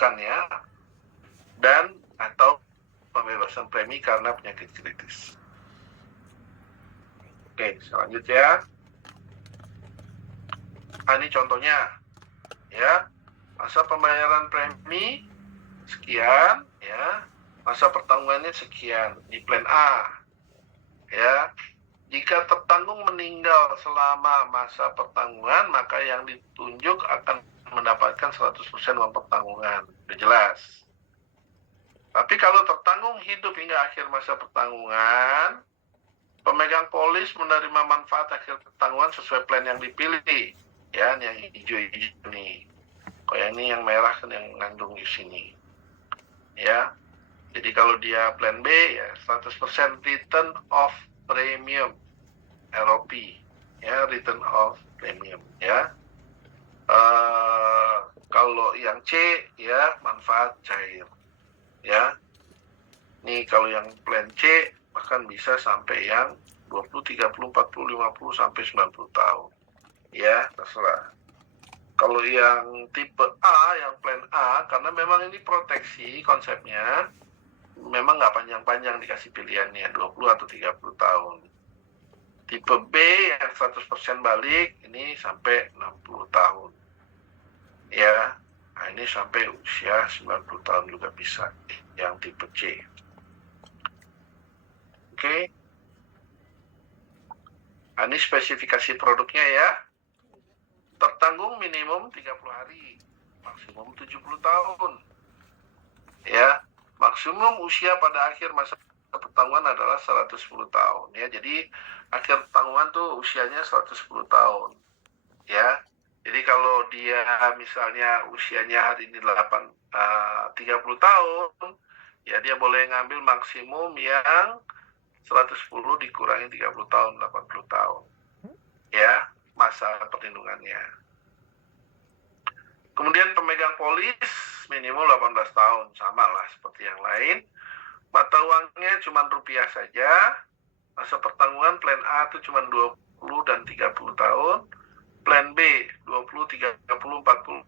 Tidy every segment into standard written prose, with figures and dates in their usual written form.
bahkan ya, dan atau pembebasan premi karena penyakit kritis. Oke, selanjutnya. Ini contohnya, ya. Masa pembayaran premi sekian, ya. Masa pertanggungannya sekian di plan A, ya. Jika tertanggung meninggal selama masa pertanggungan, maka yang ditunjuk akan mendapatkan 100% uang pertanggungan. Udah jelas. Tapi kalau tertanggung hidup hingga akhir masa pertanggungan, pemegang polis menerima manfaat akhir pertanggungan sesuai plan yang dipilih. Ya, yang hijau-hijau nih. Kok yang ini yang merah kan yang mengandung di sini. Ya. Jadi kalau dia plan B ya 100% return of premium. ROP, ya, return of premium, ya. Kalau yang C, ya, manfaat cair, ya. Nih kalau yang plan C bahkan bisa sampai yang 20, 30, 40, 50 sampai 90 tahun, ya, terserah. Kalau yang tipe A, yang plan A, karena memang ini proteksi konsepnya, memang nggak panjang-panjang dikasih pilihannya 20 atau 30 tahun. Tipe B yang 100% balik, ini sampai 60 tahun. Ya, nah ini sampai usia 90 tahun juga bisa, yang tipe C. Oke. Nah, ini spesifikasi produknya ya. Tertanggung minimum 30 hari, maksimum 70 tahun. Ya, maksimum usia pada akhir masa pertanggungan adalah 110 tahun. Ya, jadi akhir pertanggungan tuh usianya 110 tahun. Ya, jadi kalau dia misalnya usianya hari ini 30 tahun, ya dia boleh ngambil maksimum yang 110 dikurangi 30 tahun, 80 tahun. Ya, masa perlindungannya. Kemudian pemegang polis minimum 18 tahun, sama lah seperti yang lain. Mata uangnya cuma rupiah saja. Masa pertanggungan plan A itu cuma 20 dan 30 tahun. Plan B 20, 30, 40.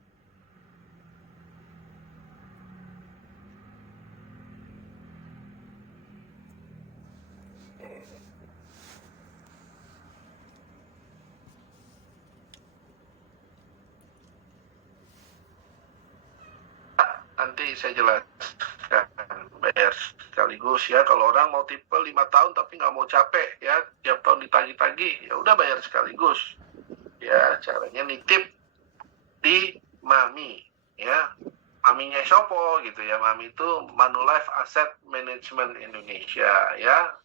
Nanti saya jelaskan, bayar sekaligus ya. Kalau orang mau tipe 5 tahun tapi nggak mau capek ya, tiap tahun ditagih-tagih, ya udah bayar sekaligus. Ya, caranya nitip di Mami, ya. Maminya Sopo gitu ya. Mami itu Manulife Asset Management Indonesia ya.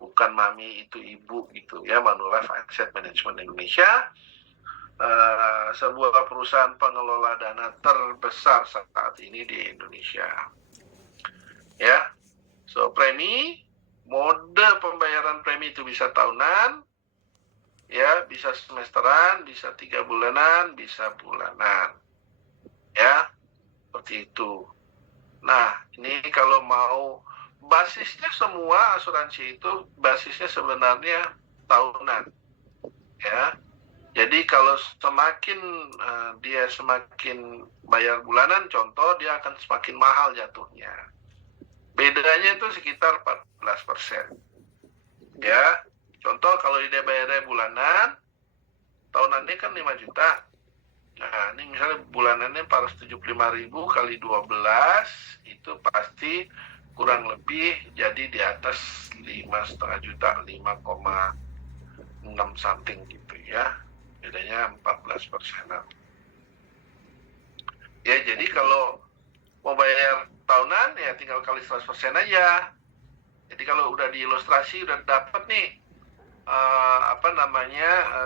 Bukan Mami itu ibu gitu ya. Manulife Asset Management Indonesia. Sebuah perusahaan pengelola dana terbesar saat ini di Indonesia. Ya, so premi, mode pembayaran premi itu bisa tahunan, ya, bisa semesteran, bisa 3 bulanan, bisa bulanan, ya, seperti itu. Nah, ini kalau mau basisnya semua asuransi itu basisnya sebenarnya tahunan, ya. Jadi kalau semakin dia semakin bayar bulanan, contoh dia akan semakin mahal jatuhnya. Bedanya itu sekitar 14%. Ya, contoh kalau dia bayarnya bulanan, tahunannya kan 5 juta. Nah, ini misalnya bulanannya 475.000 kali 12, itu pasti kurang lebih jadi di atas 5,5 juta, 5,6 something gitu ya. Bedanya 14%. Ya, jadi kalau mau bayar tahunan ya tinggal kali 100% aja. Jadi kalau udah diilustrasi udah dapat nih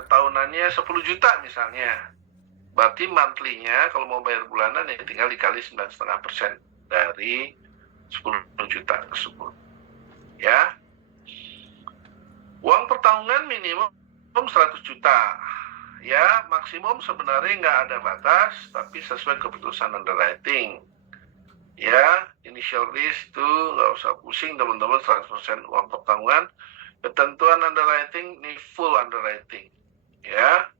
tahunannya 10 juta misalnya. Berarti monthly-nya kalau mau bayar bulanan ya tinggal dikali 9,5% dari 10 juta tersebut. Ya. Uang pertanggungan minimum 100 juta. Ya, maksimum sebenarnya nggak ada batas, tapi sesuai keputusan underwriting. Ya, initial risk itu nggak usah pusing teman-teman, 100% uang pertanggungan. Ketentuan underwriting ini full underwriting. Ya,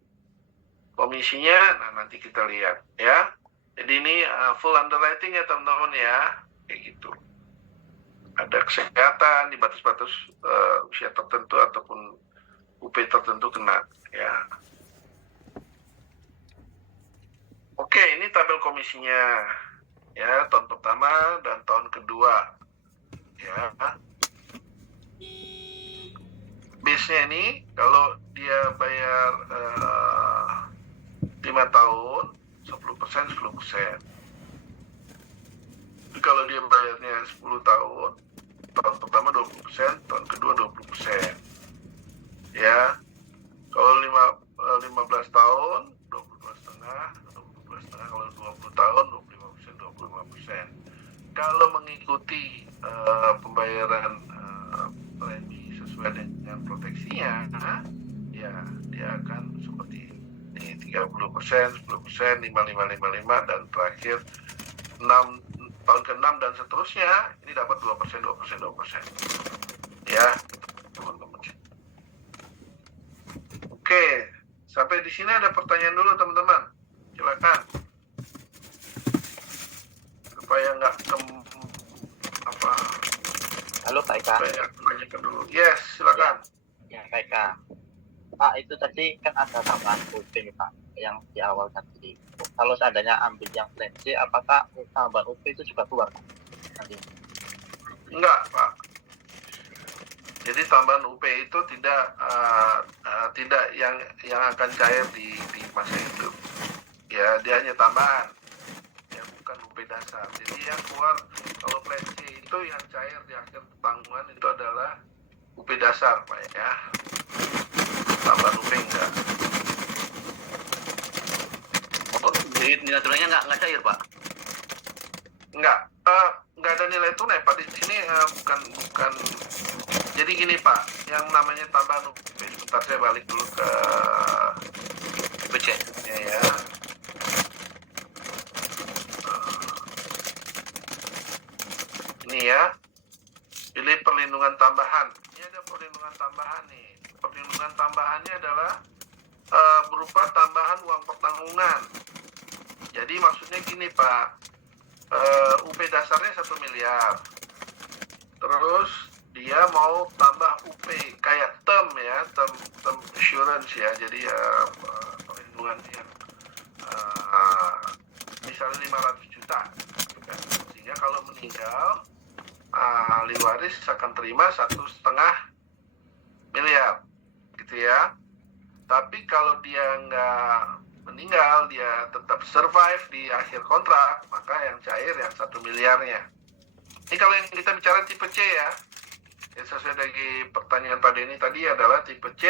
komisinya, nah nanti kita lihat ya. Jadi ini full underwriting ya teman-teman ya, kayak gitu. Ada kesehatan di batas-batas usia tertentu ataupun UP tertentu kena ya. Oke, ini tabel komisinya ya, tahun pertama dan tahun kedua ya. Base-nya ini kalau dia bayar 5 tahun 10%. Kalau dia bayarnya 10 tahun, tahun pertama 20%, tahun kedua 20%. Ya. Kalau 15 tahun 22,5, 22,5. Kalau 20 tahun 25%, 25%. Kalau mengikuti pembayaran premi sesuai dengan proteksinya, ya dia akan seperti ini 30%, 10%, 55, dan terakhir 6 tahun ke-6 dan seterusnya ini dapat 2%. Ya, teman-teman. Oke, sampai di sini ada pertanyaan dulu teman-teman. Silakan. Supaya nggak Halo Pak Eka. Tanyakan dulu. Yes, silakan. Ya Pak Eka. Pak, itu tadi kan ada tambahan UP nih Pak, yang di awal tadi. Kalau seandainya ambil yang plan C, apakah tambahan UP itu juga keluar nanti? Enggak, Pak. Jadi tambahan UP itu tidak yang akan cair di masa hidup. Ya, dia hanya tambahan. Ya, bukan UP dasar. Jadi yang keluar kalau plan C itu yang cair di akhir tanggungan itu adalah UP dasar, Pak ya. Tambahan UP enggak. Oh, jadi nilai tunainya nggak cair Pak? Enggak ada nilai tunai Pak di sini. Bukan. Jadi gini Pak, yang namanya tambahan UP, sebentar saya balik dulu ke UPC ya. Ini ya, pilih perlindungan tambahan. Ini ada perlindungan tambahan nih. Perlindungan tambahannya adalah berupa tambahan uang pertanggungan. Jadi maksudnya gini Pak, UP dasarnya 1 miliar. Terus dia mau tambah UP kayak term assurance ya. Jadi perlindungan yang misalnya 500 juta. Sehingga kalau meninggal, ahli waris akan terima 1,5 miliar gitu ya. Tapi kalau dia nggak meninggal, dia tetap survive di akhir kontrak, maka yang cair yang 1 miliarnya. Ini kalau yang kita bicara tipe C ya, sesuai dari pertanyaan Pak Denny tadi adalah tipe C.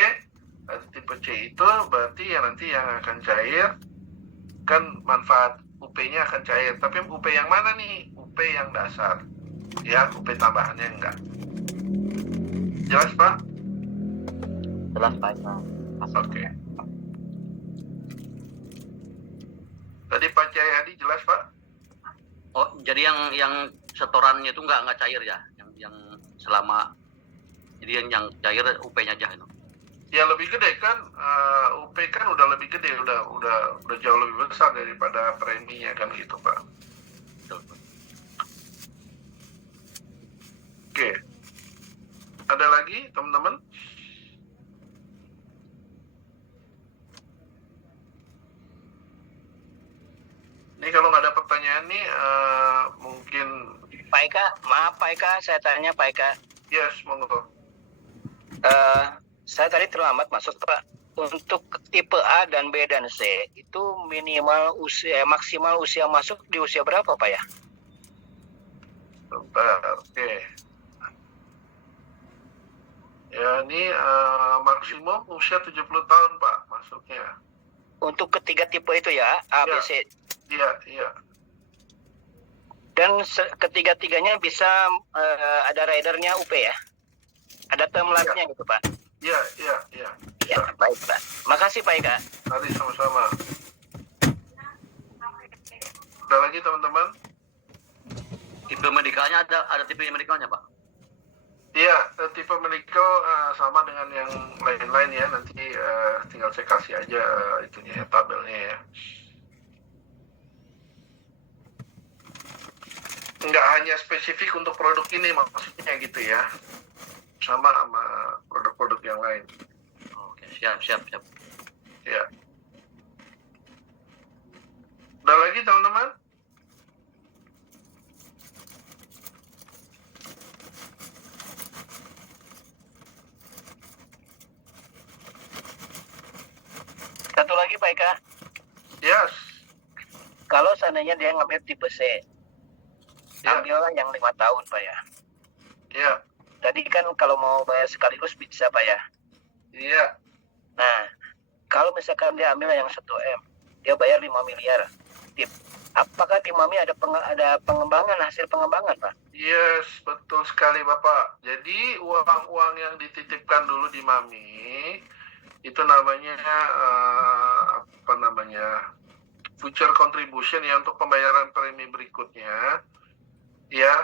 Tipe C itu berarti nanti yang akan cair kan manfaat UP-nya akan cair. Tapi UP yang mana nih? UP yang dasar. Ya, UP tambahannya enggak. Jelas Pak? jelas Pak Eka. Oke. Tadi Pak Jayadi jelas Pak? Oh, jadi yang setorannya itu nggak cair ya? Yang selama, jadi yang cair UP-nya aja itu. Ya lebih gede kan, UP kan udah lebih gede, udah jauh lebih besar daripada preminya kan gitu Pak. Oke. Ada lagi teman-teman? Ini kalau nggak ada pertanyaan nih, mungkin. Pak Eka, maaf Pak Eka, saya tanya Pak Eka. Yes, monggo. Saya tadi terlambat masuk Pak. Untuk tipe A dan B dan C itu maksimal usia masuk di usia berapa Pak ya? Bentar, oke. Ya ini maksimum usia 70 tahun Pak masuknya. Untuk ketiga tipe itu ya, A, B, C. Iya. Dan ketiga-tiganya bisa ada ridernya UP ya? Ada term life-nya gitu Pak? Iya. Ya, baik Pak. Makasih Pak Eka. Mari sama-sama. Ada lagi teman-teman? Tipe medikalnya ada tipe medikalnya Pak? Iya, tipe medical sama dengan yang lain-lain ya. Nanti tinggal saya kasih aja itunya ya, tabelnya ya. nggak hanya spesifik untuk produk ini maksudnya gitu ya, sama produk-produk yang lain. Oke, siap. Ya, udah lagi teman-teman? Satu lagi Pak Eka, Yes. kalau seandainya dia ngambil tipe C, Ya, ambillah yang 5 tahun Pak ya. ya, Tadi kan kalau mau bayar sekaligus bisa Pak ya. iya. Nah, kalau misalkan dia ambil yang 1M, dia bayar 5 miliar. Tip. Apakah di MAMI ada pengembangan, hasil pengembangan Pak? Yes, betul sekali Bapak. Jadi uang-uang yang dititipkan dulu di MAMI itu namanya apa namanya, future contribution ya, untuk pembayaran premi berikutnya ya,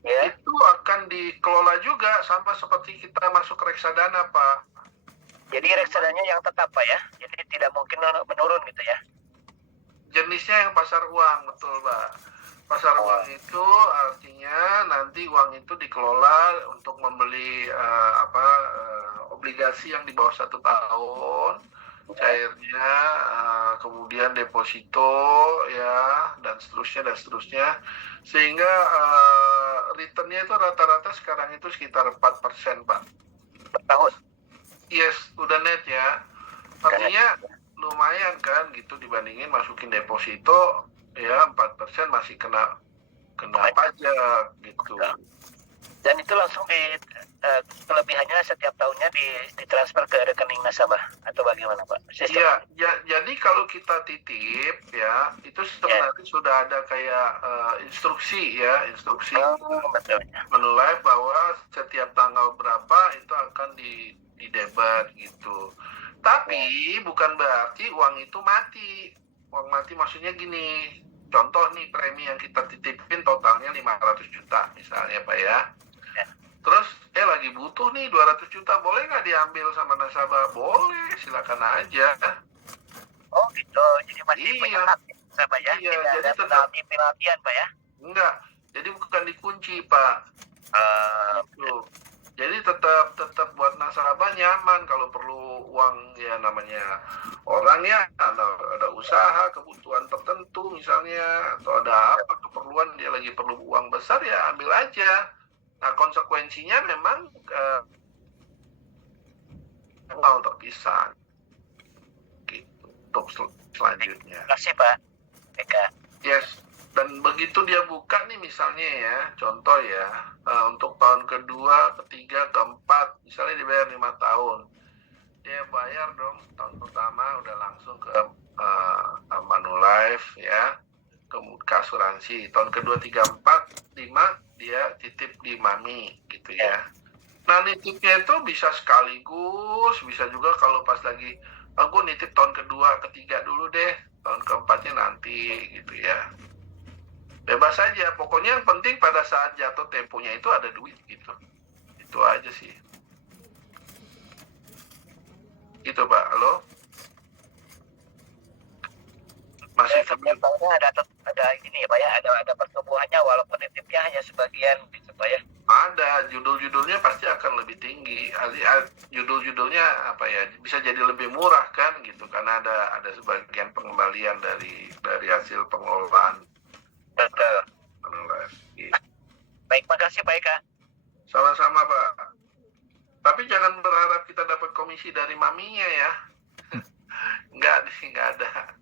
Ya. itu akan dikelola juga sama seperti kita masuk reksadana Pak. Jadi reksadanya yang tetap Pak ya. Jadi tidak mungkin menurun gitu ya. Jenisnya yang pasar uang, betul Pak. Pasar uang itu artinya nanti uang itu dikelola untuk membeli obligasi yang di bawah 1 tahun, cairnya, kemudian deposito ya, dan seterusnya, sehingga returnnya itu rata-rata sekarang itu sekitar 4% Pak. Per tahun. Yes, udah net ya. Artinya lumayan kan gitu dibandingin masukin deposito ya, 4% masih kena pajak gitu. Dan itu langsung kelebihannya setiap tahunnya ditransfer ke rekening nasabah atau bagaimana Pak? Iya, jadi kalau kita titip ya, itu sebenarnya sudah ada kayak instruksi Betul. Manulife bahwa setiap tanggal berapa itu akan di debit gitu. Tapi bukan berarti uang itu mati. Uang mati maksudnya gini, contoh nih premi yang kita titipin totalnya 500 juta misalnya Pak ya. Terus lagi butuh nih 200 juta, boleh nggak diambil sama nasabah? Boleh, silakan aja. Oh gitu, jadi masih punya hak nasabah ya? Iya, Tidak jadi ada tetap penaltian Pak ya? enggak. Jadi bukan dikunci Pak. Gitu. Jadi tetap buat nasabah nyaman kalau perlu uang ya, namanya orang ya, ada usaha kebutuhan tertentu misalnya, atau ada apa keperluan dia lagi perlu uang besar ya ambil aja. Nah konsekuensinya memang mau terpisah gitu untuk selanjutnya. Terima kasih Pak Eka. Yes. Dan begitu dia buka nih misalnya ya, contoh ya, untuk tahun kedua, ketiga, keempat, misalnya dibayar 5 tahun. Dia bayar dong tahun pertama udah langsung ke Manulife ya, ke asuransi. Tahun kedua, 3, 4, 5 dia titip di MAMI gitu ya. Nah nitipnya itu bisa sekaligus, bisa juga kalau pas lagi, gue nitip tahun kedua, ketiga dulu deh, tahun keempatnya nanti gitu ya. Bebas saja, pokoknya yang penting pada saat jatuh temponya itu ada duit gitu. Itu aja sih. Gitu Pak, halo? Masih Setiap tahunnya ada ini ya Pak ya, ada pertumbuhannya walaupun nitipnya hanya sebagian gitu Pak ya. ada, judul-judulnya pasti akan lebih tinggi. Judul-judulnya apa ya, bisa jadi lebih murah kan gitu, karena ada sebagian pengembalian dari hasil pengelolaan. Betul. Gitu. Baik, makasih Pak Eka. Sama-sama Pak. Tapi jangan berharap kita dapat komisi dari maminya ya. Enggak ada.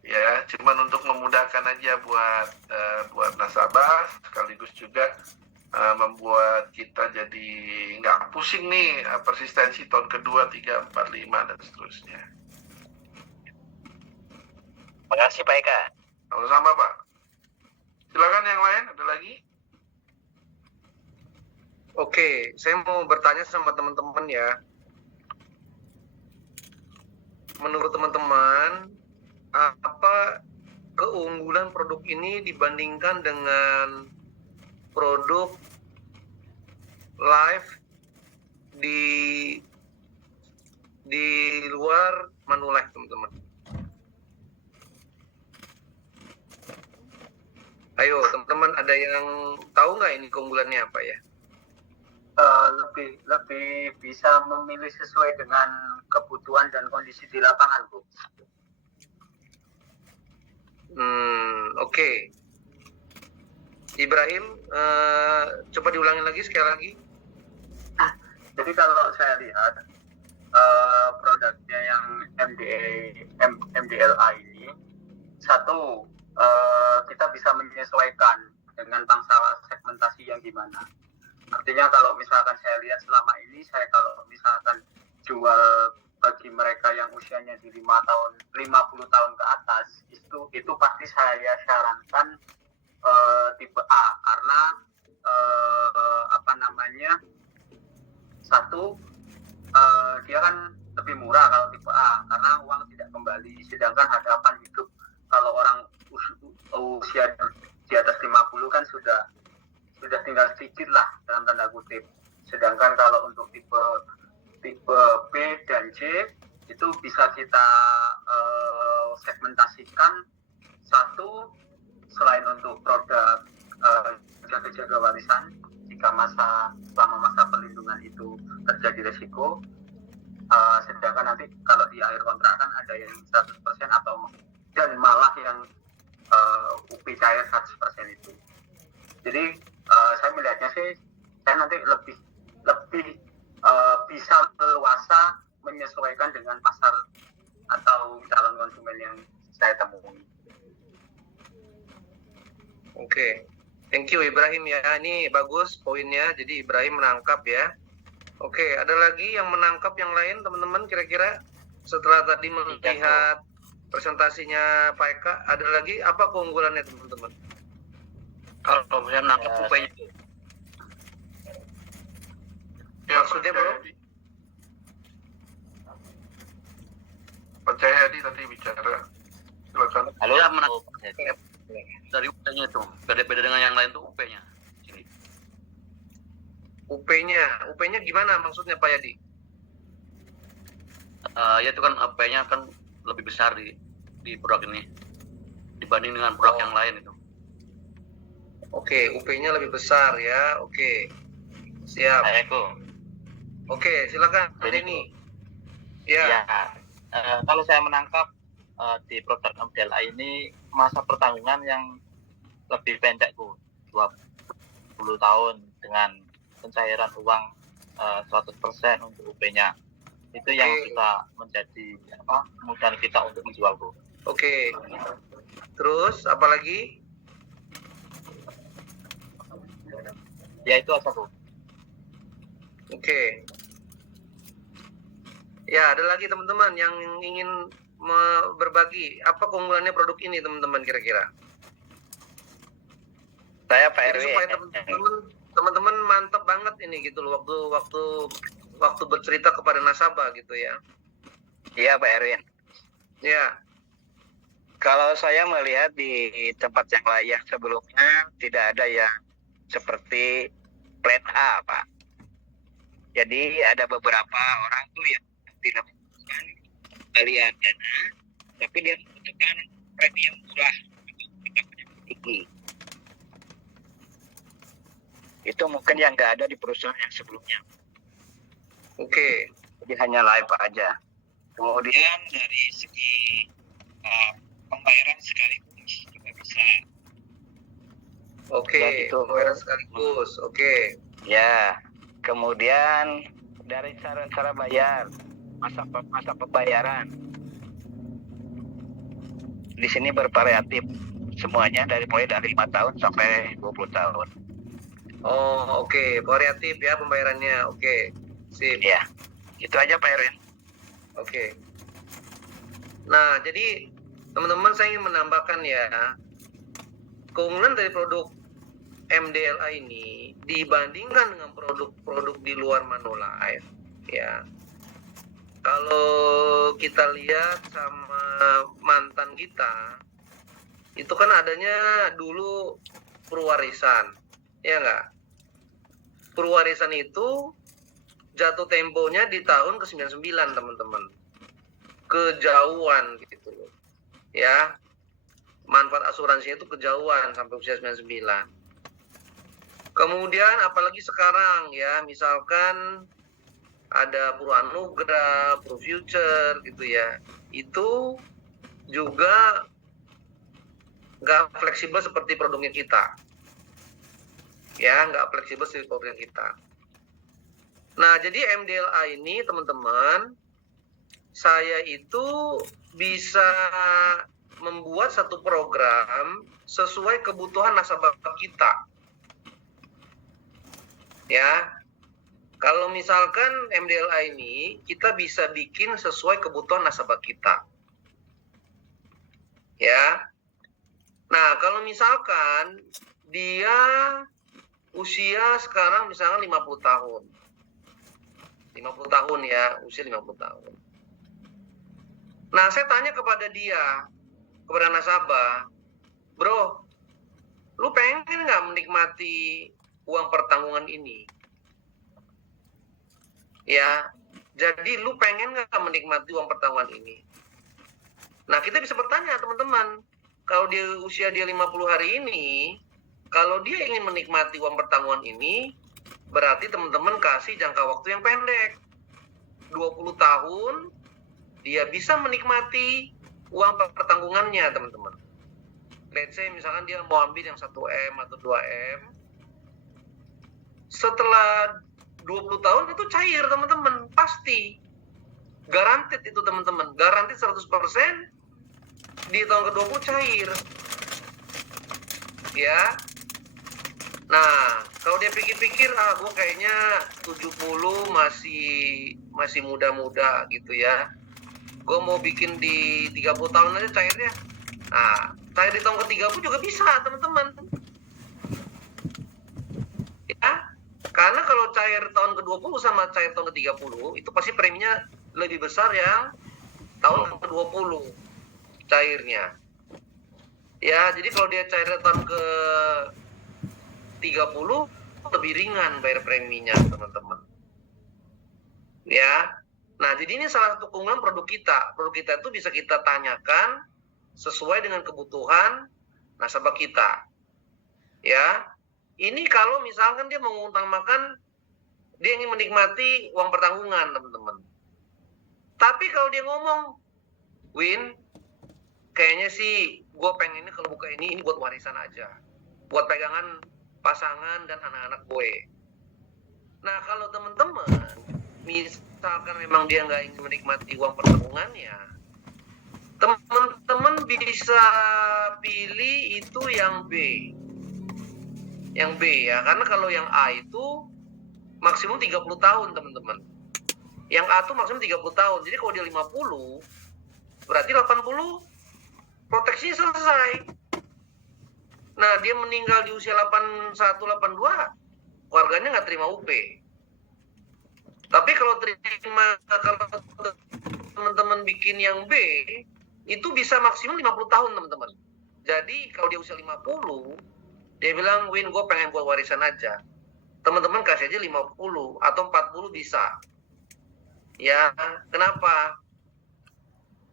Ya, cuman untuk memudahkan aja buat nasabah, sekaligus juga membuat kita jadi nggak pusing nih persistensi tahun kedua, 3, 4, 5 dan seterusnya. Makasih Pak Eka. Sama-sama Pak. Silakan yang lain, ada lagi? Oke, saya mau bertanya sama teman-teman ya. Menurut teman-teman, apa keunggulan produk ini dibandingkan dengan produk live di luar Manulife, teman-teman? Ayo teman-teman, ada yang tahu nggak ini keunggulannya apa ya? Lebih bisa memilih sesuai dengan kebutuhan dan kondisi di lapangan, Bu. Oke. Ibrahim, coba diulangin lagi sekali lagi. Jadi kalau saya lihat produknya yang MDLA ini, satu, kita bisa menyesuaikan dengan pangsa segmentasi yang gimana. Artinya kalau misalkan saya lihat selama ini, saya kalau misalkan jual bagi mereka yang usianya di 50 tahun ke atas, itu pasti saya sarankan tipe A, karena satu, dia kan lebih murah kalau tipe A karena uang tidak kembali, sedangkan harapan hidup kalau orang usia di atas 50 kan sudah tinggal sedikit lah dalam tanda kutip. Sedangkan kalau untuk tipe B dan C itu bisa kita segmentasikan. Satu, selain untuk produk jaga warisan, jika selama masa perlindungan itu terjadi resiko, sedangkan nanti kalau di akhir kontrak kan ada yang 100% atau dan malah yang UP cair 100% itu. Jadi saya melihatnya sih, saya nanti lebih bisa leluasa menyesuaikan dengan pasar atau calon konsumen yang saya temui. Oke. Thank you Ibrahim ya. Ini bagus poinnya. Jadi Ibrahim menangkap ya. Oke, ada lagi yang menangkap yang lain teman-teman kira-kira setelah tadi melihat presentasinya Pak Eka, ada lagi apa keunggulannya teman-teman? Kalau saya menangkap upaya Maksudnya bro? Pak Jayadi tadi bicara. Silakan. halo Ya, menangkap dari UP-nya itu. Beda dengan yang lain tuh UP-nya. Sini. UP-nya gimana maksudnya Pak Yadi? Ya itu kan UP-nya kan lebih besar di produk ini dibanding dengan produk yang lain itu. Oke, UP-nya lebih besar ya. Oke. Siap. Oke, silakan Denny. Ya. Kalau saya menangkap di produk MDLA ini masa pertanggungan yang lebih pendek, Bu, 20 tahun dengan pencairan uang 100% untuk UP-nya. Itu yang bisa menjadi kemudahan kita untuk menjual, Bu. Oke. Terus apa lagi? Ya itu aja, Bu. Oke. Ya, ada lagi teman-teman yang ingin berbagi apa keunggulannya produk ini teman-teman kira-kira? saya Pak Jadi RW. supaya teman-teman mantap banget ini gitu loh waktu bercerita kepada nasabah gitu ya. Iya Pak Erwin. Ya. Kalau saya melihat di tempat yang lain sebelumnya tidak ada yang seperti plan A, Pak. Jadi ada beberapa orang tuh yang tidak membutuhkan kembalian dana, tapi dia membutuhkan premi yang murah tinggi. Itu mungkin yang nggak ada di perusahaan yang sebelumnya. Oke. Jadi hanya live aja. Kemudian dari segi pembayaran sekaligus juga bisa. Oke. Ya, gitu. Pembayaran sekaligus. Oke. Ya, kemudian dari cara bayar, masa pembayaran. Di sini bervariatif, semuanya mulai dari 5 tahun sampai 20 tahun. Oh, oke. Variatif ya pembayarannya. Oke. Sip. Ya, itu aja Pak Erwin. Oke. Nah, jadi teman-teman saya ingin menambahkan ya, keunggulan dari produk MDLA ini dibandingkan dengan produk-produk di luar Manulife ya. Kalau kita lihat sama mantan kita, itu kan adanya dulu perwarisan, ya nggak? Perwarisan itu jatuh temponya di tahun ke-99 teman-teman. Kejauhan gitu loh. Ya. manfaat asuransinya itu kejauhan sampai usia 99. Kemudian apalagi sekarang ya, misalkan ada Purwanugrah, ProFuture gitu ya, itu juga nggak fleksibel seperti produknya kita. Ya, nggak fleksibel seperti produknya kita. Nah, jadi MDLA ini teman-teman, saya itu bisa membuat satu program sesuai kebutuhan nasabah kita. Ya, kalau misalkan MDLA ini kita bisa bikin sesuai kebutuhan nasabah kita. Ya. Nah, kalau misalkan dia usia sekarang misalkan 50 tahun. 50 tahun ya, usia 50 tahun. Nah, saya tanya kepada dia, kepada nasabah, bro, lu pengen nggak menikmati uang pertanggungan ini? Ya, jadi lu pengen nggak menikmati uang pertanggungan ini? Nah, kita bisa bertanya teman-teman, kalau dia usia dia 50 hari ini, kalau dia ingin menikmati uang pertanggungan ini, berarti teman-teman kasih jangka waktu yang pendek. 20 tahun, dia bisa menikmati uang pertanggungannya, teman-teman. Let's say misalkan dia mau ambil yang 1M atau 2M. Setelah 20 tahun itu cair, teman-teman. Pasti. Guaranteed itu, teman-teman. Guaranteed 100%. Di tahun ke-20 cair. Ya. Nah, kalau dia pikir-pikir, gue kayaknya 70 masih muda-muda gitu ya. Gue mau bikin di 30 tahun aja cairnya. Nah, cair di tahun ke-30 juga bisa, teman-teman. Ya, karena kalau cair tahun ke-20 sama cair tahun ke-30, itu pasti preminya lebih besar yang tahun ke-20 cairnya. Ya, jadi kalau dia cair tahun ke-30, lebih ringan bayar preminya, teman-teman. Ya, nah jadi ini salah satu keunggulan produk kita. Produk kita itu bisa kita tanyakan sesuai dengan kebutuhan nasabah kita. Ya, ini kalau misalkan dia mengutamakan, dia ingin menikmati uang pertanggungan, teman-teman. Tapi kalau dia ngomong, Win, kayaknya sih gue pengennya kalau buka ini buat warisan aja, buat pegangan pasangan dan anak-anak gue. Nah, kalau teman-teman misalkan memang dia nggak ingin menikmati uang pertanggungannya, teman-teman bisa pilih itu yang B. Yang B ya, karena kalau yang A itu maksimum 30 tahun, teman-teman. Yang A itu maksimum 30 tahun. Jadi kalau dia 50, berarti 80 proteksinya selesai. Nah, dia meninggal di usia 81, 82, keluarganya nggak terima UP. Tapi kalau teman-teman bikin yang B, itu bisa maksimum 50 tahun, teman-teman. Jadi kalau dia usia 50, dia bilang, Win, gue pengen buat warisan aja. Teman-teman kasih aja 50 atau 40 bisa. Ya, kenapa?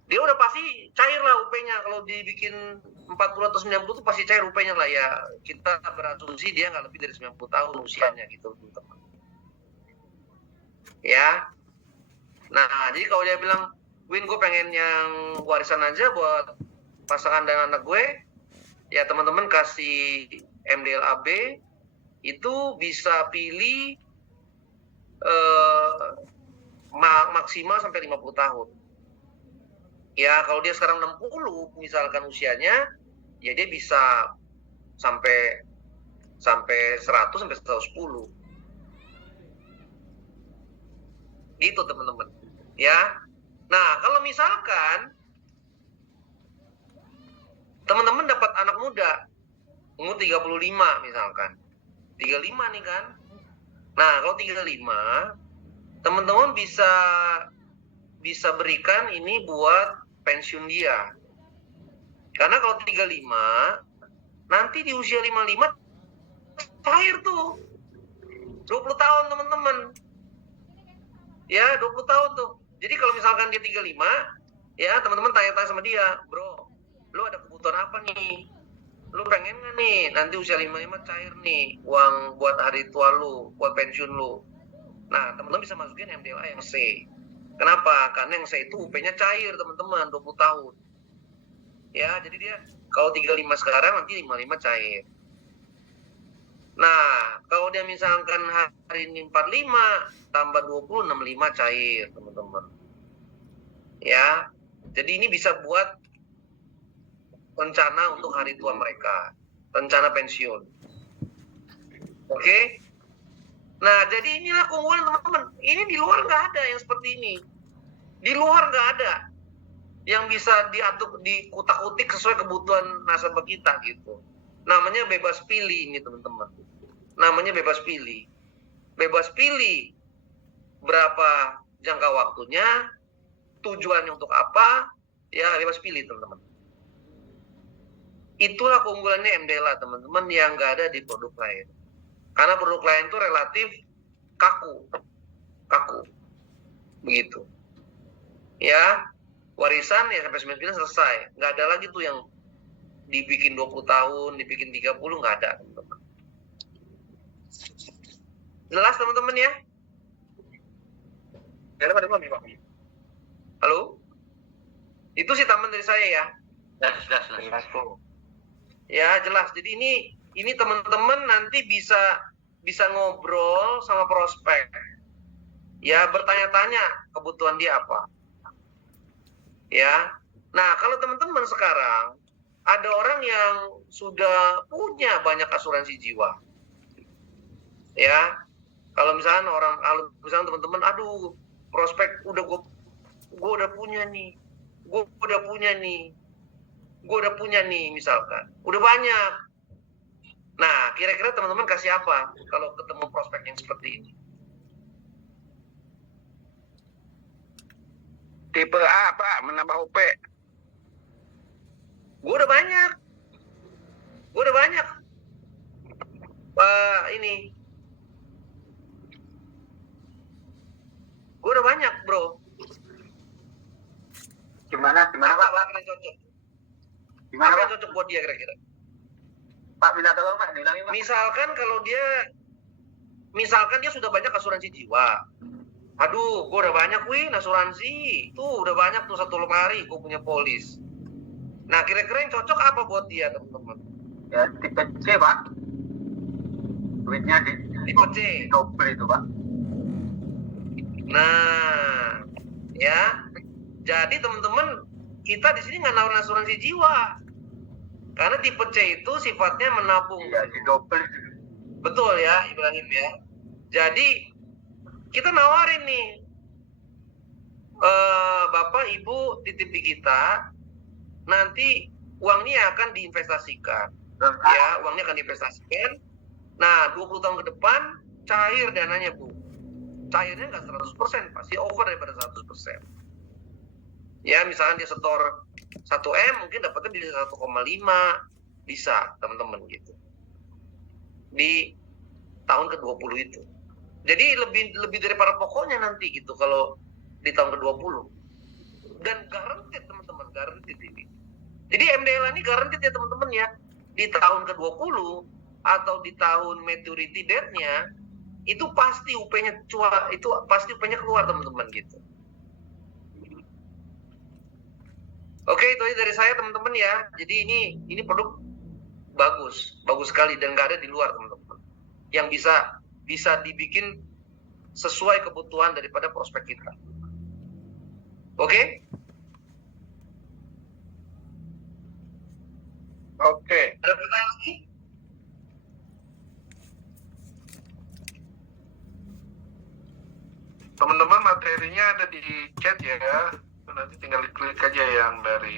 Dia udah pasti cair lah UP-nya. Kalau dibikin 40 atau 90 itu pasti cair UP-nya lah ya. Kita berasumsi dia nggak lebih dari 90 tahun usianya gitu, teman-teman. Ya. Nah, jadi kalau dia bilang, Win, gue pengen yang warisan aja buat pasangan dan anak gue, ya teman-teman kasih MDLAB, itu bisa pilih maksimal sampai 50 tahun. Ya, kalau dia sekarang 60 misalkan usianya, ya dia bisa sampai 100 sampai 110. Gitu, teman-teman. Ya. Nah, kalau misalkan teman-teman dapat anak muda umur 35 misalkan. 35 nih kan. Nah, kalau 35 teman-teman bisa berikan ini buat pensiun dia. Karena kalau 35, nanti di usia 55 cair tuh. 20 tahun, teman-teman. Ya, 20 tahun tuh. Jadi kalau misalkan dia 35, ya teman-teman tanya-tanya sama dia, bro, lu ada kebutuhan apa nih? Lu pengen nggak nih nanti usia 55 cair nih uang buat hari tua lu, buat pensiun lu. Nah, teman-teman bisa masukin MDLA yang C. Kenapa? Karena yang C itu UP-nya cair, teman-teman, 20 tahun. Ya, jadi dia kalau 35 sekarang nanti 55 cair. Nah, kalau dia misalkan hari ini 45 tambah 20 65 cair, teman-teman. Ya. Jadi ini bisa buat rencana untuk hari tua mereka, rencana pensiun. Oke? Nah, jadi inilah keunggulan teman-teman. Ini di luar nggak ada yang seperti ini. Di luar nggak ada yang bisa diatur, dikutak-kutik sesuai kebutuhan nasabah kita gitu. Namanya bebas pilih ini teman-teman. Namanya bebas pilih. Bebas pilih berapa jangka waktunya, tujuannya untuk apa, ya bebas pilih teman-teman. Itulah keunggulannya MDLA teman-teman yang nggak ada di produk lain. Karena produk lain itu relatif kaku. Begitu. Ya, warisan ya sampai 99 selesai. Nggak ada lagi tuh yang dibikin 20 tahun, dibikin 30, nggak ada teman-teman. Jelas teman-teman ya? Halo? Itu sih taman dari saya ya. Jelas. Ya jelas. Jadi ini teman-teman nanti bisa ngobrol sama prospek. Ya bertanya-tanya kebutuhan dia apa. Ya. Nah kalau teman-teman sekarang ada orang yang sudah punya banyak asuransi jiwa. Ya. Kalau misalnya teman-teman, aduh prospek gue udah punya nih. Gue udah punya nih misalkan. Udah banyak. Nah, kira-kira teman-teman kasih apa kalau ketemu prospek yang seperti ini? Tipe A, Pak, menambah UP. Gue udah banyak. Ini. Gue udah banyak, bro. Gimana Pak? Apa yang cocok? Gimana Apa yang Pak? cocok buat dia kira-kira? Pak minta tolong Pak, diulangi Pak. Misalkan dia sudah banyak asuransi jiwa. Aduh, gue udah banyak asuransi. Tuh udah banyak tuh 1 lemari gue punya polis. Nah, kira-kira yang cocok apa buat dia, teman-teman? Ya tipe C Pak. Duitnya Tipe C. double itu Pak. Nah, ya. Jadi teman-teman, kita di sini nggak nawarin asuransi jiwa. Karena tipe C itu sifatnya menabung. Iya, di double. Betul ya, Ibrahim ya. Jadi kita nawarin nih, Bapak Ibu titip di kita, nanti uangnya akan diinvestasikan. Ya, uangnya akan diinvestasikan. Nah, 20 tahun ke depan cair dananya, Bu. Cairnya nggak 100%, pasti over daripada 100%. Ya, misalnya dia setor 1M, mungkin dapatnya bisa 1,5, bisa, teman-teman gitu. Di tahun ke-20 itu. Jadi lebih daripada pokoknya nanti gitu kalau di tahun ke-20. Dan guaranteed, teman-teman, guaranteed ini. Jadi MDLA ini guaranteed ya, teman-teman ya. Di tahun ke-20 atau di tahun maturity date-nya itu pasti UP-nya keluar, teman-teman gitu. Oke, itu aja dari saya teman-teman ya. Jadi ini produk bagus sekali dan nggak ada di luar teman-teman. Yang bisa dibikin sesuai kebutuhan daripada prospek kita. Oke? Oke. Ada pertanyaan lagi? Teman-teman materinya ada di chat ya. Nanti tinggal klik aja yang dari